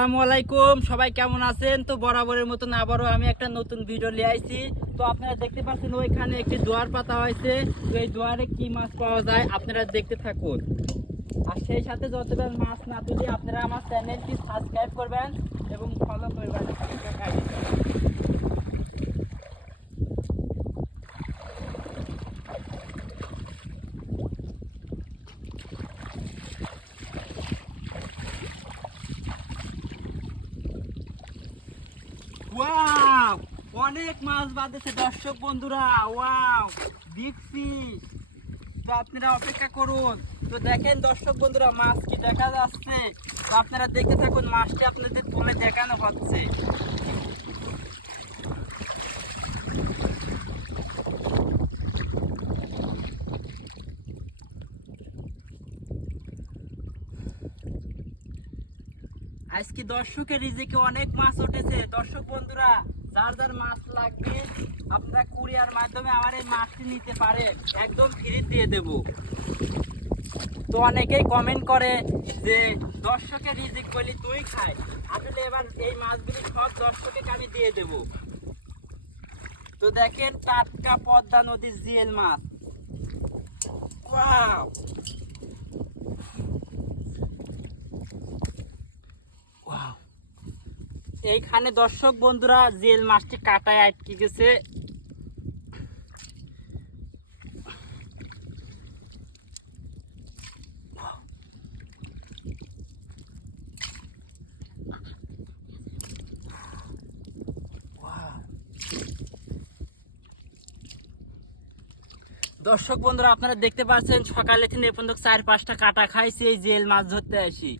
আসসালামু আলাইকুম, সবাই কেমন আছেন? তো বরাবরের মতন আবারও আমি একটা নতুন ভিডিও নিয়ে আইছি। তো আপনারা দেখতে পাচ্ছেন ওইখানে একটি জোয়ার পাতা হয়েছে। তো এই জোয়ারে কি মাছ পাওয়া যায় আপনারা দেখতে থাকুন। আর সেই সাথে যতবার মাছ না তুলি আপনারা আমার চ্যানেলটি সাবস্ক্রাইব করবেন এবং ফলো করবেন। ওয়াও, অনেক মাছ বাঁধেছে দর্শক বন্ধুরা। Wow, big fish. তো আপনারা অপেক্ষা করুন। তো দেখেন দর্শক বন্ধুরা, মাছ কি দেখা যাচ্ছে। তো আপনারা দেখতে থাকুন, মাছটি আপনাদের তুলে দেখানো হচ্ছে। আজকে দর্শকের রিজিকে অনেক মাছ উঠেছে দর্শক বন্ধুরা। যার যার মাছ লাগবে আপনারা কুরিয়ার মাধ্যমে আমার এই মাছটি নিতে পারেন, একদম ফ্রি দিয়ে দেব। তো অনেকেই কমেন্ট করে যে দর্শকের রিজিক বলি তুই খাই। আসলে এবার এই মাছগুলি সব দর্শকের আমি দিয়ে দেব। তো দেখেন টাটকা পদ্মা নদীর জিএল মাছ। Wow, wow. এইখানে দর্শক বন্ধুরা জিএল মাছটি কাটায় আটকে গেছে। দর্শক বন্ধুরা আপনারা দেখতে পাচ্ছেন সকালে থেকে এ পর্যন্ত 4-5টা কাটা খাইছি এই জিএল মাছ ধরতে আসি।